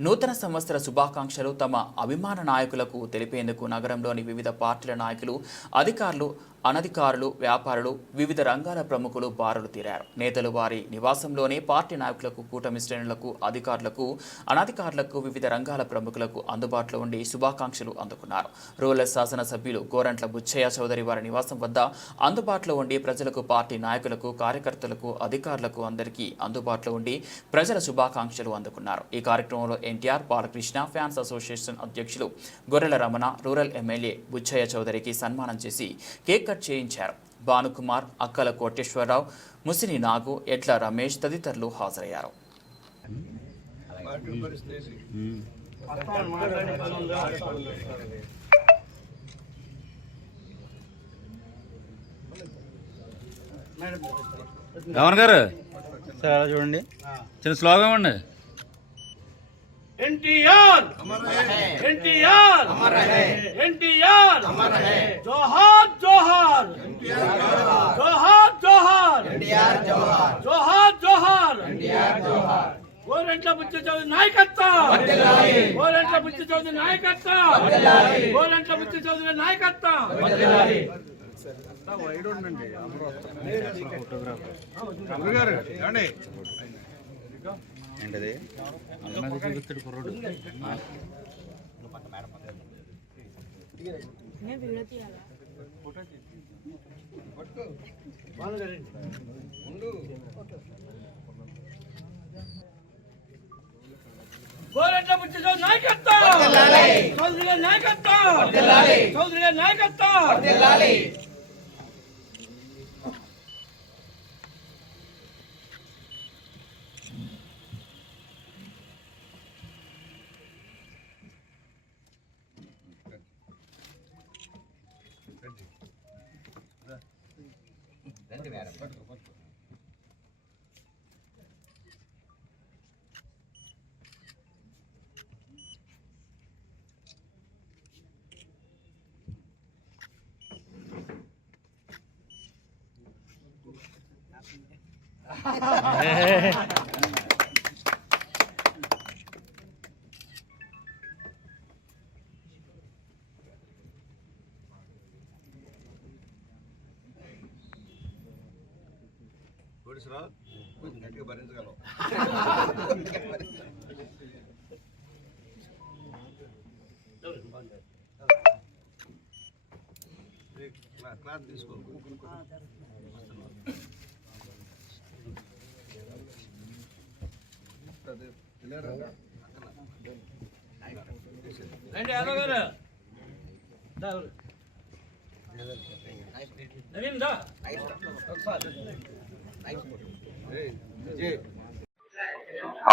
నూతన సంవత్సర శుభాకాంక్షలు తమ అభిమాన నాయకులకు తెలిపేందుకు నగరంలోని వివిధ పార్టీల నాయకులు అధికారులు అనధికారులు వ్యాపారులు వివిధ రంగాల ప్రముఖులు బారులు తీరారు. నేతలు వారి నివాసంలోనే పార్టీ నాయకులకు కూటమి శ్రేణులకు అధికారులకు అనధికారులకు వివిధ రంగాల ప్రముఖులకు అందుబాటులో ఉండి శుభాకాంక్షలు అందుకున్నారు. రూరల్ శాసనసభ్యులు గోరంట్ల బుచ్చయ్య చౌదరి వారి నివాసం వద్ద అందుబాటులో ఉండి ప్రజలకు పార్టీ నాయకులకు కార్యకర్తలకు అధికారులకు అందరికీ అందుబాటులో ఉండి ప్రజల శుభాకాంక్షలు అందుకున్నారు. ఈ కార్యక్రమంలో ఎన్టీఆర్ బాలకృష్ణ ఫ్యాన్స్ అసోసియేషన్ అధ్యక్షులు గొర్రెల రమణ రూరల్ ఎమ్మెల్యే బుచ్చయ్య చౌదరికి సన్మానం చేసి కేక్ కట్ చేయించారు. భానుకుమార్ అక్కల కోటేశ్వరరావు ముసిని నాగు ఎడ్ల రమేష్ తదితరులు హాజరయ్యారు. రమణ గారు? సార్ అలా చూడండి. చిన్న స్లోగం ఇవ్వండి. ఎన్టీఆర్! ఎన్టీఆర్! ఎన్టీఆర్! జోహార్ జోహార్ జోహార్ జోహార్ జోహార్ గోరెంట్ల బుద్ధి చౌదరి నాయకత్వం! గోరెంట్ల బుద్ధి చౌదరి నాయకత్వం! గోరెంట్ల బుద్ధి చౌదరి నాయకత్వం! ఏంటది? అన్నది చూపిస్తాడు కుర్రోడు గోరెంట్ల బుద్ధి చౌదరి నాయకత్వం! చౌదరి గారి నాయకత్వం! చౌదరి గారి నాయకత్వం! రండి యాదవ్ గారు దా ఎవరు? నవీన్ దా.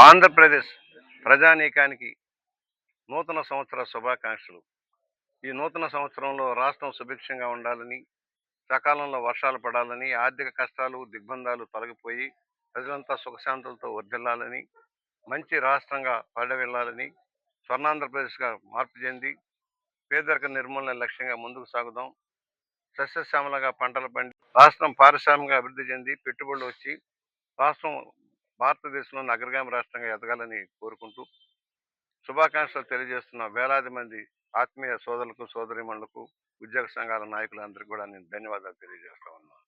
ఆంధ్రప్రదేశ్ ప్రజానీకానికి నూతన సంవత్సర శుభాకాంక్షలు. ఈ నూతన సంవత్సరంలో రాష్ట్రం సుభిక్షంగా ఉండాలని సకాలంలో వర్షాలు పడాలని ఆర్థిక కష్టాలు దిగ్బంధాలు తొలగిపోయి ప్రజలంతా సుఖశాంతులతో వర్ధిల్లాలని మంచి రాష్ట్రంగా పడవెళ్ళాలని స్వర్ణాంధ్రప్రదేశ్గా మార్పు చెంది పేదరిక నిర్మూలన లక్ష్యంగా ముందుకు సాగుదాం. సస్యశ్యామలంగా పంటలు పండి రాష్ట్రం పారిశ్రామికంగా అభివృద్ధి చెంది పెట్టుబడులు వచ్చి రాష్ట్రం భారతదేశంలోని అగ్రగామి రాష్ట్రంగా ఎదగాలని కోరుకుంటూ శుభాకాంక్షలు తెలియజేస్తున్న వేలాది మంది ఆత్మీయ సోదరులకు సోదరిమణులకు ఉద్యోగ సంఘాల నాయకులందరికీ కూడా నేను ధన్యవాదాలు తెలియజేస్తా ఉన్నాను.